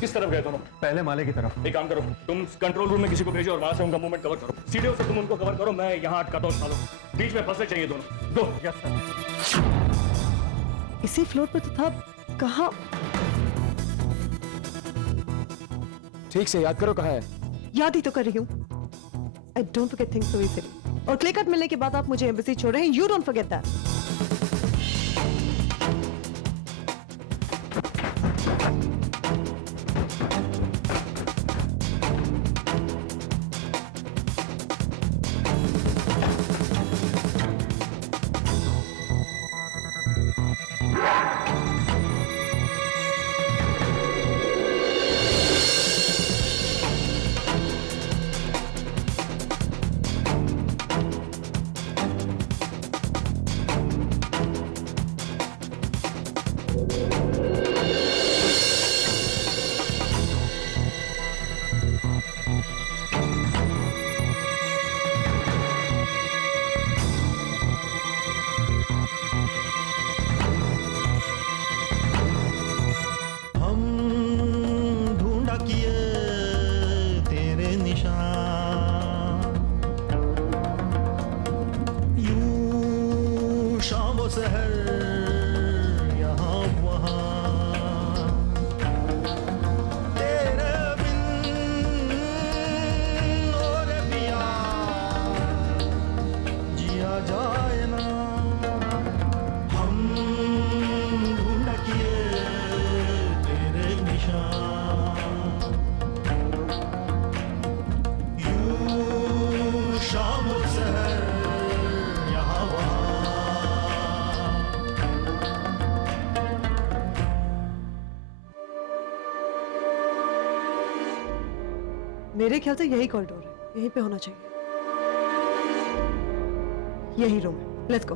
किस तरफ गए दोनों? पहले माले की तरफ। एक काम करो, तुम कंट्रोल रूम में किसी को भेजो और वहां से उनका मूवमेंट कवर करो। सीढ़ियों से तुम उनको कवर करो, मैं यहाँ अटकाता हूँ सालों। बीच में फंसने चाहिए दोनों। गो। Yes sir. इसी फ्लोर पे तो था। कहाँ? ठीक से याद करो कहाँ है। याद ही तो कर रही हूँ। I don't forget things so easily. और क्ले कट मिलने के बाद आप मुझे एम्बेसी छोड़ रहे हैं। You don't forget that. मेरे ख्याल से यही कॉरिडोर है, यहीं पे होना चाहिए। यही रूम है। Let's go.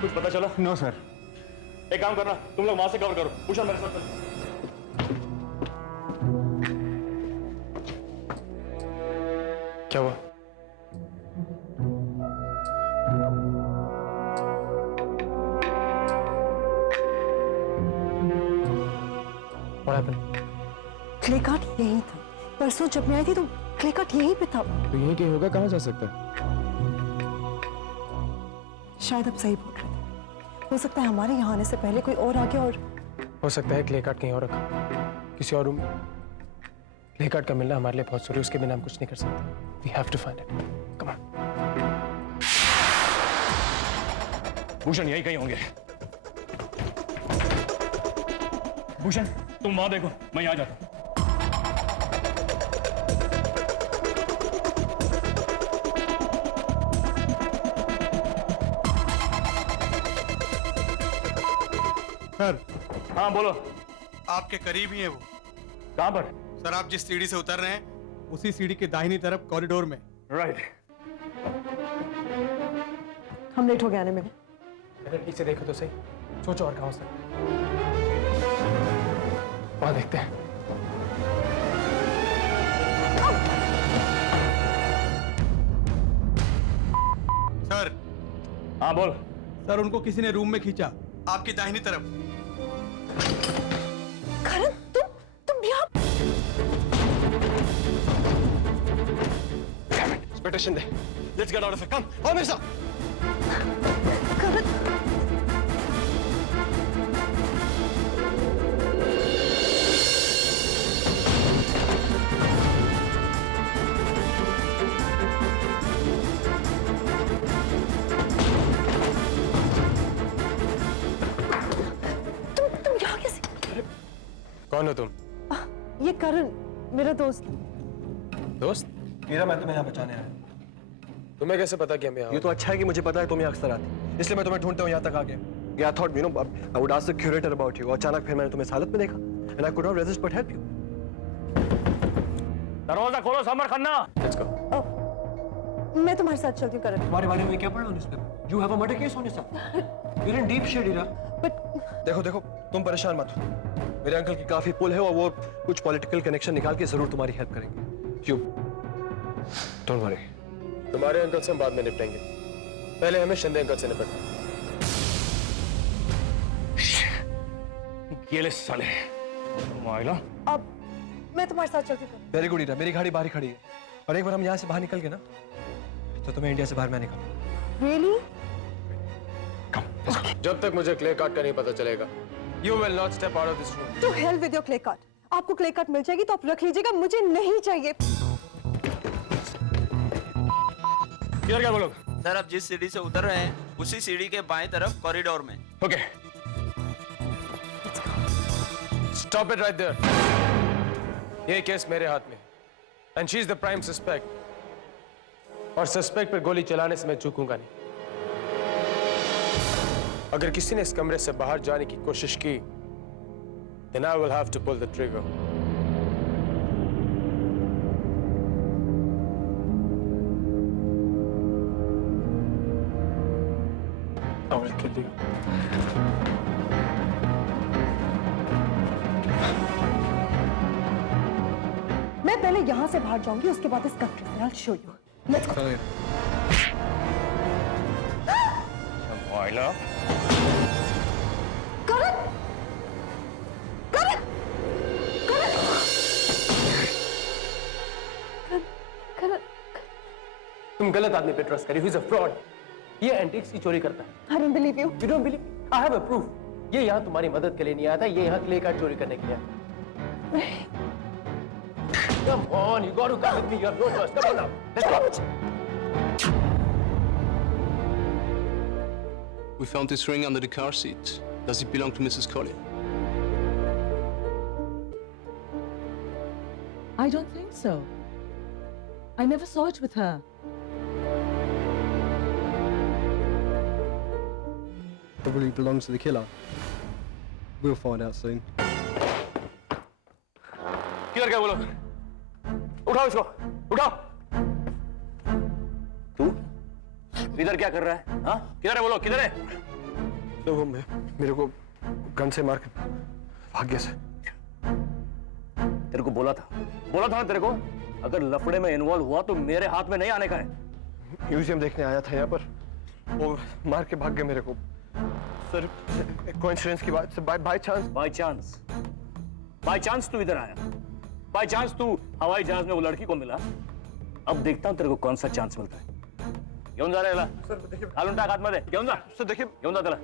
कुछ पता चला? No sir. एक काम करना, तुम लोग वहां से कवर करो। भूषण मेरे साथ चल। क्या हुआ? What happened? क्ले कट यही था। परसों जब मैं आई थी तो क्ले कट यहीं पे था। तो यहीं कहीं होगा, कहाँ जा सकता है? शायद आप सही बोल रहे थे। हो सकता है हमारे यहाँ आने से पहले कोई और आ गया और हो सकता है क्ले कार्ड कहीं और रखा, किसी और रूम में। क्ले कार्ड का मिलना हमारे लिए बहुत जरूरी है, उसके बिना हम कुछ नहीं कर सकते। We have to find it. Come on. Bhushan यही कहीं होंगे। भूषण तुम वहां देखो, मैं यहाँ जाता हूँ। सर। हाँ बोलो। आपके करीब ही है वो। कहाँ पर? सर आप जिस सीढ़ी से उतर रहे हैं उसी सीढ़ी की दाहिनी तरफ कॉरिडोर में। राइट। हम लेट हो गए आने में। अगर ठीक से देखो तो सही, सोचो और कहाँ हो सकता है। वहां देखते हैं। सर। हाँ बोल। सर उनको किसी ने रूम में खींचा, आपकी दाहिनी तरफ। करण तुम यहाँ? एक्सपेक्टेशन दे। Let's get out of it. Come आओ मेरे साथ। करण तुम यहाँ कैसे? कौन हो तुम? ये करण मेरा दोस्त। दोस्त? मीरा, मैं तुम्हें यहाँ बचाने आया। तुम्हें कैसे पता कि हम यहाँ? ये तो अच्छा है कि मुझे पता है तुम यहाँ अक्सर आती, इसलिए मैं तुम्हें ढूंढते हुए यहाँ तक आ गया। I thought, you know, I would ask the curator about you. और अचानक फिर मैंने तुम्हें इस हालत में देखा, and I could not resist but help you. दरवाजा खोलो समर खन्ना। Let's go. मैं तुम्हारे साथ चलती हूँ करण। तुम्हारे बारे में क्या पढ़ रहा हूँ newspaper? You have a murder case on yourself. You're in deep shit, Heera. But देखो देखो, तुम परेशान मत हो। मेरे अंकल की काफी पुल है और वो कुछ पॉलिटिकल कनेक्शन निकाल के जरूर तुम्हारी हेल्प करेंगे। You don't worry. तुम्हारे अंकल से हम बाद में निपटेंगे, पहले हमें शिंदे अंकल से निपटना। ये ले साले माइला। अब मैं तुम्हारे साथ चलती हूँ। वेरी गुड ईटा, मेरी गाड़ी बाहर ही खड़ी है और एक बार हम यहाँ से बाहर निकल गए ना तो तुम्हें इंडिया से बाहर मैं निकालूंगा। Really? जब तक मुझे क्ले कार्ड का नहीं पता चलेगा, you will not step out of this room. To hell with your clay card. आपको क्ले कार्ड मिल जाएगी तो आप रख लीजिएगा, मुझे नहीं चाहिए। किधर क्या बोलो? सर आप जिस सीढ़ी से उतर रहे हैं उसी सीढ़ी के बाएं तरफ कॉरिडोर में। Okay. Stop it right there. ये केस मेरे हाथ में, and she is the prime suspect. और सस्पेक्ट पर गोली चलाने से मैं चूकूंगा नहीं। अगर किसी ने इस कमरे से बाहर जाने की कोशिश की, then I will have to pull the trigger. I will kill you. मैं पहले यहाँ से बाहर जाऊंगी, उसके बाद इस कमरे से। I'll show you. Let's go. माइला। Karan! Karan! Karan! Karan! तुम गलत आदमी पे ट्रस्ट करी। He's a fraud. ये एंटीक्स की चोरी करता है। I don't believe you. You don't believe? I have a proof. ये यहाँ तुम्हारी मदद के लिए नहीं आया था, ये यहाँ क्ले कार्ड चोरी करने के लिए आया। Come on, you got to come with me. You have no choice. Come on now. Let's go. We found this ring under the car seat. Does it belong to Mrs. Colley? I don't think so. I never saw it with her. Probably belongs to the killer. We'll find out soon. किधर क्या बोलो? उठाओ इसको, उठाओ। तू इधर क्या कर रहा है? हाँ? किधर है बोलो? किधर है? तो वो मेरे को गन से मार के भाग गया सर। तेरे को बोला था ना तेरे को, अगर लफड़े में इन्वॉल्व हुआ तो मेरे हाथ में नहीं आने का है। म्यूजियम देखने आया था यहाँ पर, वो मार के भाग गए मेरे को सर। कोइंसिडेंस की बात से बाय चांस तू इधर आया, बाय चांस तू हवाई जहाज में वो लड़की को मिला। अब देखता हूँ तेरे को कौन सा चांस मिलता है। घेऊन जा रे याला, घालून टाक आतमध्ये, घेऊन जा सर। देखिए घेऊन जा त्याला।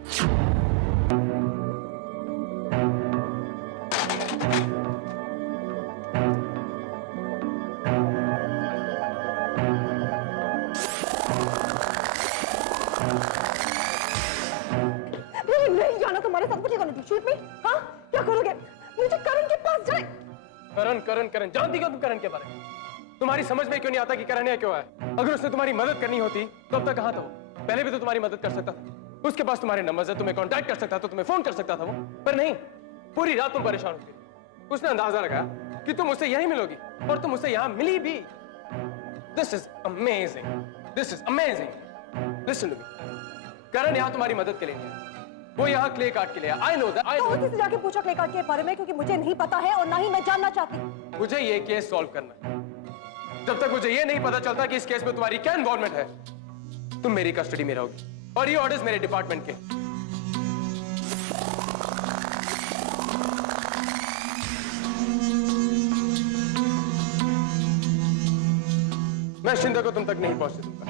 मुझे नहीं जाना तुम्हारे साथ। मुझे कौन शूट में? हाँ, क्या करोगे? मुझे करण के पास जाए। करण जानती क्यों तुम करण के बारे में? तुम्हारी समझ में क्यों नहीं आता कि करण यहाँ क्यों आया? अगर उसने तुम्हारी मदद करनी होती तो अब तक कहाँ था वो? पहले भी तो तुम्हारी मदद कर सकता था। उसके पास तुम्हारे नंबर है, तुम्हें कांटेक्ट कर सकता था, तुम्हें फोन कर सकता था वो, पर नहीं। पूरी रात तुम परेशान होती। उसने अंदाजा लगाया कि तुम उससे यहीं मिलोगी और तुम उससे यहाँ मिली भी। This is amazing. This is amazing. Listen to me. करण यहाँ तुम्हारी मदद के लिए नहीं आया, वो यहाँ क्ले कार्ड के लिए आया। I know that. I तो know. उसी से जाके पूछो क्ले कार्ड के बारे में, क्योंकि मुझे नहीं पता है और ना ही मैं जानना चाहती। मुझे ये केस सॉल्व करना है। जब तक मुझे ये नहीं पता चलता कि इस केस में तुम्हारी क्या इन्वॉल्वमेंट है, तुम मेरी कस्टडी में रहोगी और ये ऑर्डर्स मेरे डिपार्टमेंट के। मैं शिंदे को तुम तक नहीं पहुंचने दूंगा,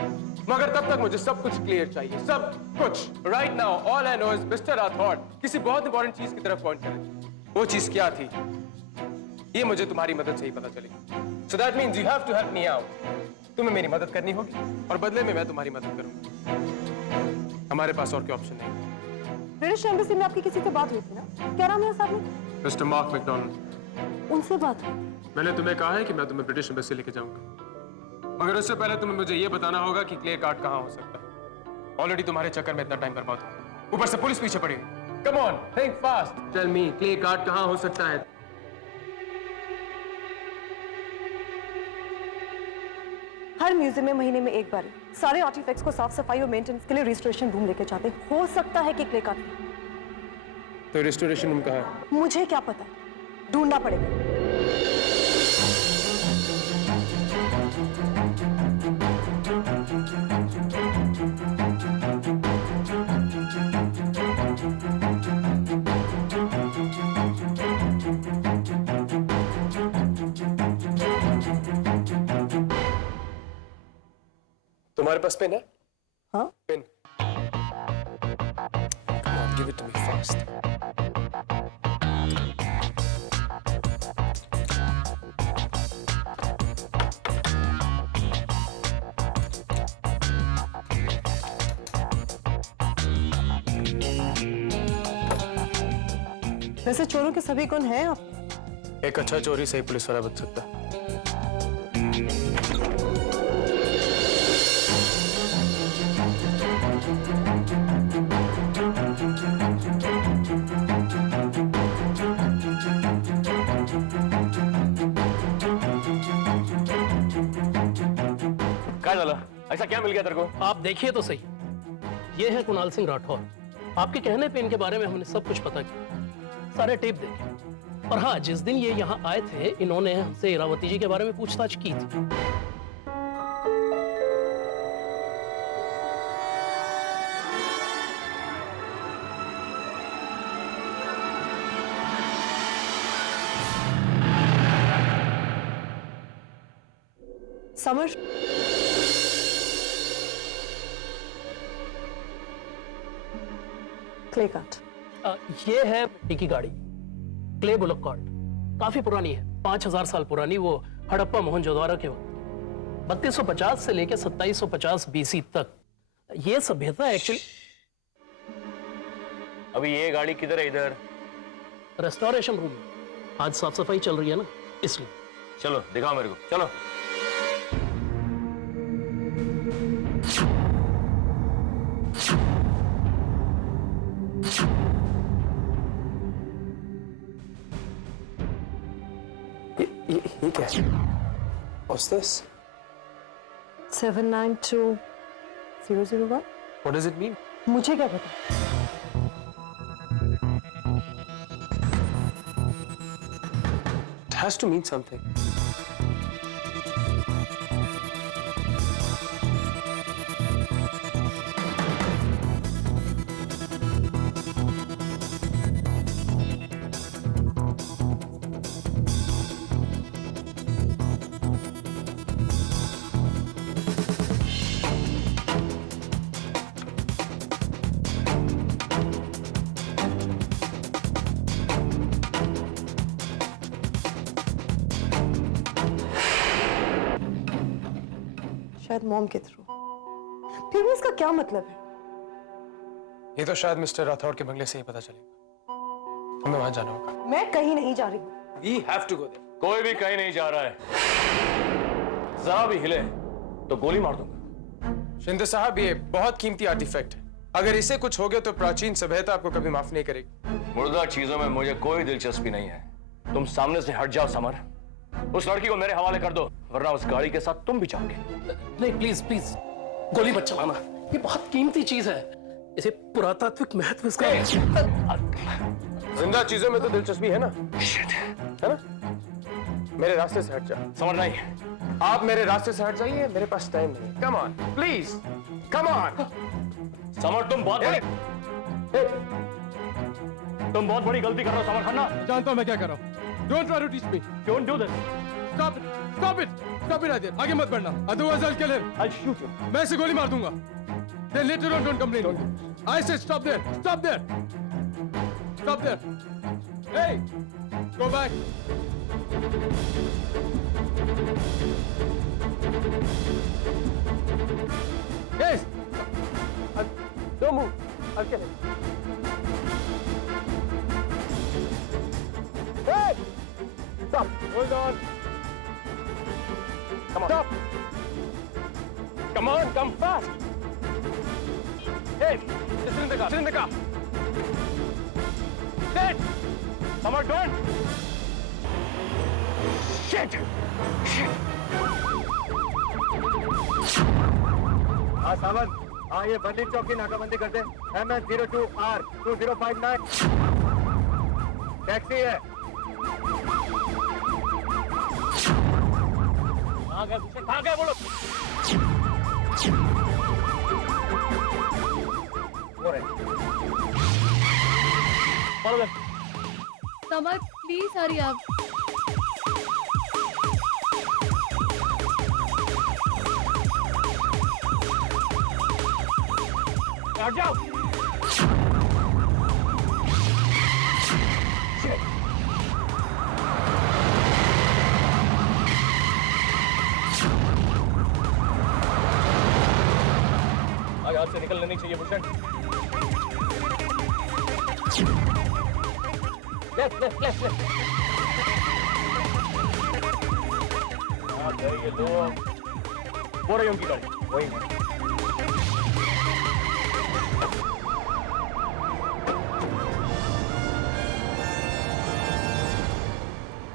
मगर तब तक मुझे सब कुछ क्लियर चाहिए, सब कुछ। Right now all I know is mister Rathore किसी बहुत इंपॉर्टेंट चीज की तरफ पॉइंट करे। वो चीज क्या थी, ये मुझे तुम्हारी मदद से ही पता चलेगी। So that means you have to help me out. तुम्हें मेरी मदद करनी होगी और बदले में मैं तुम्हारी मदद करूंगा। हमारे पास और कोई ऑप्शन नहीं। ब्रिटिश एम्बेसी में आपकी किसी से बात हुई थी ना? क्या नाम है साहब? Mister mark McDonald. उनसे बात हुई? मैंने तुम्हें कहा है कि मैं तुम्हें ब्रिटिश एम्बेसी लेके जाऊंगा, मगर उससे पहले तुम्हें मुझे ये बताना होगा कि क्ले कार्ड कहाँ हो सकता है। ऑलरेडी तुम्हारे चक्कर में इतना टाइम बर्बाद हो, ऊपर से पुलिस पीछे पड़ी। Come on, think fast, tell me clay card कहाँ हो सकता है। हर म्यूजियम में महीने में एक बार सारे आर्टिफैक्ट्स को साफ सफाई और मेंटेनेंस के लिए रिस्टोरेशन रूम लेके जाते। हो सकता है कि क्ले कार्ड। तो रिस्टोरेशन रूम कहाँ है? मुझे क्या पता, ढूंढना पड़ेगा। तुम्हारे पास पेन है? हाँ pen. Come on, give it to me fast. वैसे चोरों के सभी गुण हैं आप। एक अच्छा चोरी सही पुलिस वाला बन सकता है। क्या झालं? ऐसा क्या मिल गया तेरे को? आप देखिए तो सही, ये है कुणाल सिंह राठौर। आपके कहने पे इनके बारे में हमने सब कुछ पता किया, सारे टेप देखे। और हाँ, जिस दिन ये यहाँ आए थे, इन्होंने हमसे इरावती जी के बारे में पूछताछ की थी। Summer, clay cut. ये है मिट्टी की गाड़ी, क्ले बुलक कार्ट। काफी पुरानी है, 5000 साल पुरानी, वो हड़प्पा मोहनजोदारो के वक्त। 3250 से लेकर 2750 बीसी तक ये सभ्यता एक्चुअली। अभी ये गाड़ी किधर है? इधर रेस्टोरेशन रूम में आज साफ सफाई चल रही है ना, इसलिए। चलो दिखाओ मेरे को, चलो। ये क्या है? What's this? 792001। What does it mean? मुझे क्या पता? It has to mean something. शायद मॉम के थ्रू। फिर भी इसका क्या मतलब है? ये तो शायद मिस्टर राठौर के बंगले से ही पता चलेगा। हमें वहां जाना होगा। मैं कहीं नहीं जा रही हूँ। We have to go there. कोई भी कहीं नहीं जा रहा है। जरा भी हिले तो गोली मार दूंगा। शिंदे साहब, ये बहुत कीमती आर्टिफैक्ट है। अगर इसे कुछ हो गया तो प्राचीन सभ्यता आपको कभी माफ नहीं करेगी। मुर्दा चीजों में मुझे कोई दिलचस्पी नहीं है। तुम सामने से हट जाओ समर। उस लड़की को मेरे हवाले कर दो, वरना उस गाड़ी के साथ तुम भी जाओगे। नहीं, प्लीज प्लीज गोली मत चलाना, ये बहुत कीमती चीज है, इसे पुरातात्विक महत्व इसका। जिंदा चीजों में तो दिलचस्पी है ना? Shit. है ना? मेरे रास्ते से हट जा। समझ नहीं। आप मेरे रास्ते से हट जाइए, मेरे पास टाइम नहीं। Come on please, come on. Summer तुम बहुत बड़ी गलती कर रहे हो समर खन्ना। जानता हूं मैं क्या कर रहा हूं। Don't try to teach me. Don't do this. Stop it, stop it, stop it Rajesh. आगे मत बढ़ना, otherwise I will kill him. I'll shoot you. मैं इसे गोली मार दूंगा। Then later on don't complain. I said stop there, stop there, stop there. Hey, go back. Yes. Don't move. I'll kill him. Hey! Stop. Hold on. Come on. Stop. Come on, come fast. Hey, sit in the car. Sit in the car. Sit. Samar, don't. Shit. Shit. हाँ सावन, हाँ ये बंदी चौक की नाकाबंदी करते। MS02R 2059 taxi है। कहाँ गए बोलो? वो रहे। Follow them. Samar, please hurry up. हट जाओ। आज हाथ से निकलने नहीं चाहिए Bhushan. Left left left left. आ गए ये लोग। वो रही उनकी गाड़ी, वही है।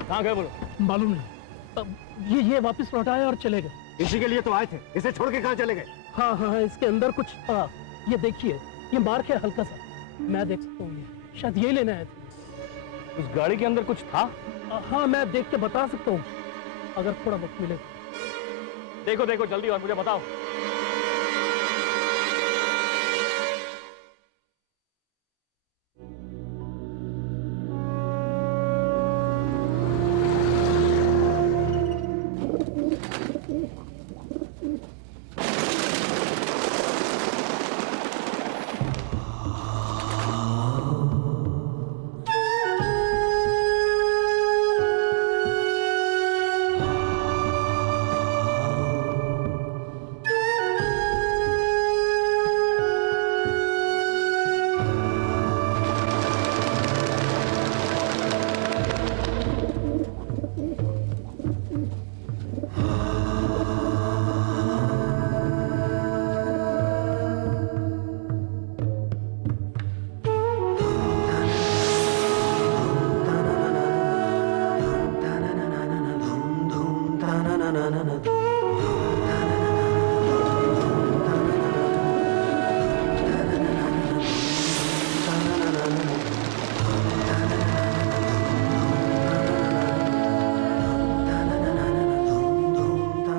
कहाँ गए बोलो? मालूम नहीं। ये वापस लौट आए और चले गए। इसी के लिए तो आए थे, इसे छोड़ के कहाँ चले गए? हाँ हाँ, इसके अंदर कुछ था। ये देखिए, ये मार्क है हल्का सा। मैं देख सकता हूँ, शायद ये लेने आए थे। उस गाड़ी के अंदर कुछ था? हाँ, मैं देख के बता सकता हूँ अगर थोड़ा वक्त मिले। देखो देखो जल्दी और मुझे बताओ।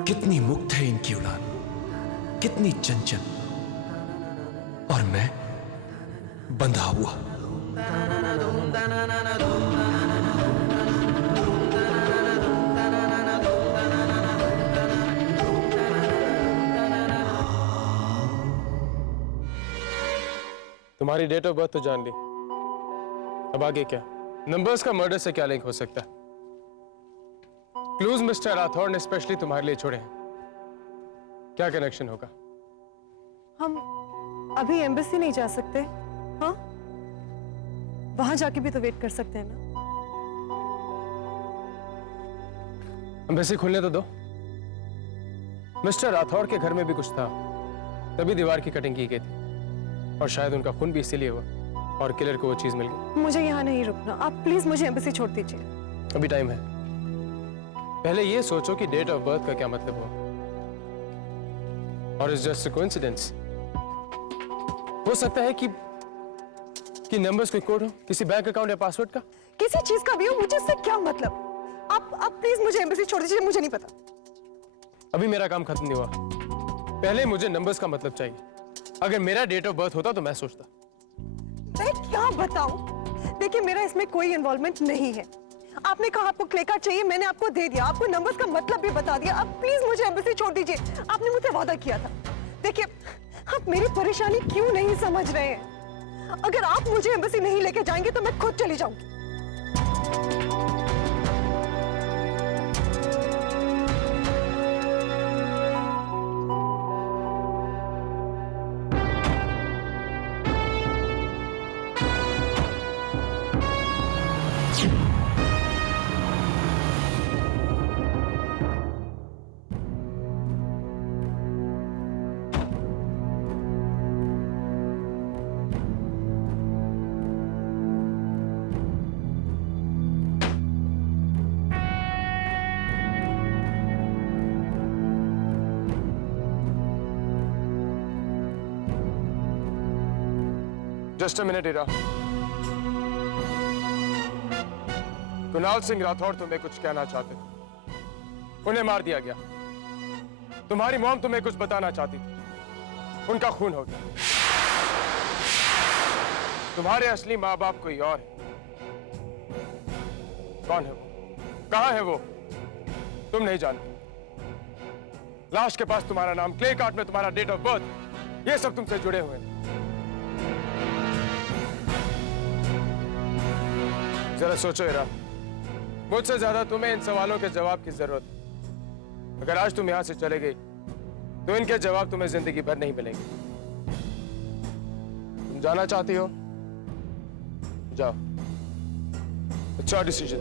कितनी मुक्त है इनकी उड़ान, कितनी चंचल, और मैं बंधा हुआ। तुम्हारी डेट ऑफ बर्थ तो जान ली, अब आगे क्या? नंबर्स का मर्डर से क्या लिंक हो सकता है? क्लूज मिस्टर राठौर ने स्पेशली तुम्हारे लिए छोड़े हैं, क्या कनेक्शन होगा? हम अभी एम्बेसी नहीं जा सकते? हाँ, वहां जाके भी तो वेट कर सकते हैं ना? एम्बेसी खुलने तो दो। मिस्टर राठौर के घर में भी कुछ था, तभी दीवार की कटिंग की गई थी, और शायद उनका खून भी इसीलिए हुआ और किलर को वो चीज मिल गई। मुझे यहाँ नहीं रुकना, आप प्लीज मुझे एम्बेसी छोड़ दीजिए। अभी टाइम है, पहले ये सोचो कि डेट ऑफ बर्थ का क्या मतलब हुआ, और इट्स जस्ट अ कोइंसिडेंस। हो सकता है कि नंबर्स कोई कोड हो, किसी बैंक अकाउंट या पासवर्ड का। किसी चीज का भी हो, मुझे इससे क्या मतलब? आप प्लीज मुझे एम्बेसी छोड़ दीजिए, मुझे नहीं पता। अभी मेरा काम खत्म नहीं हुआ, पहले मुझे नंबर्स का मतलब चाहिए। अगर मेरा डेट ऑफ बर्थ होता तो मैं सोचता। मैं क्या बताऊं? देखिए, मेरा इसमें कोई इन्वॉल्वमेंट नहीं है। आपने कहा आपको क्ले कार्ड चाहिए, मैंने आपको दे दिया, आपको नंबर्स का मतलब भी बता दिया। अब प्लीज मुझे एम्बेसी छोड़ दीजिए, आपने मुझसे वादा किया था। देखिए, आप मेरी परेशानी क्यों नहीं समझ रहे हैं? अगर आप मुझे एम्बेसी नहीं लेके जाएंगे तो मैं खुद चली जाऊंगी। जस्ट अ मिनट इरा। कुणाल सिंह राठौर तुम्हें कुछ कहना चाहते थे, उन्हें मार दिया गया। तुम्हारी मॉम तुम्हें कुछ बताना चाहती थी, उनका खून हो गया। तुम्हारे असली माँ बाप कोई और है। कौन है वो? कहाँ है वो? तुम नहीं जानते। लाश के पास तुम्हारा नाम, क्ले कार्ड में तुम्हारा डेट ऑफ बर्थ, ये सब तुमसे जुड़े हुए हैं। जरा सोचो इरा, मुझसे ज्यादा तुम्हें इन सवालों के जवाब की जरूरत है। अगर आज तुम यहां से चले गई तो इनके जवाब तुम्हें जिंदगी भर नहीं मिलेंगे। तुम जाना चाहती हो, जाओ। अच्छा डिसीजन।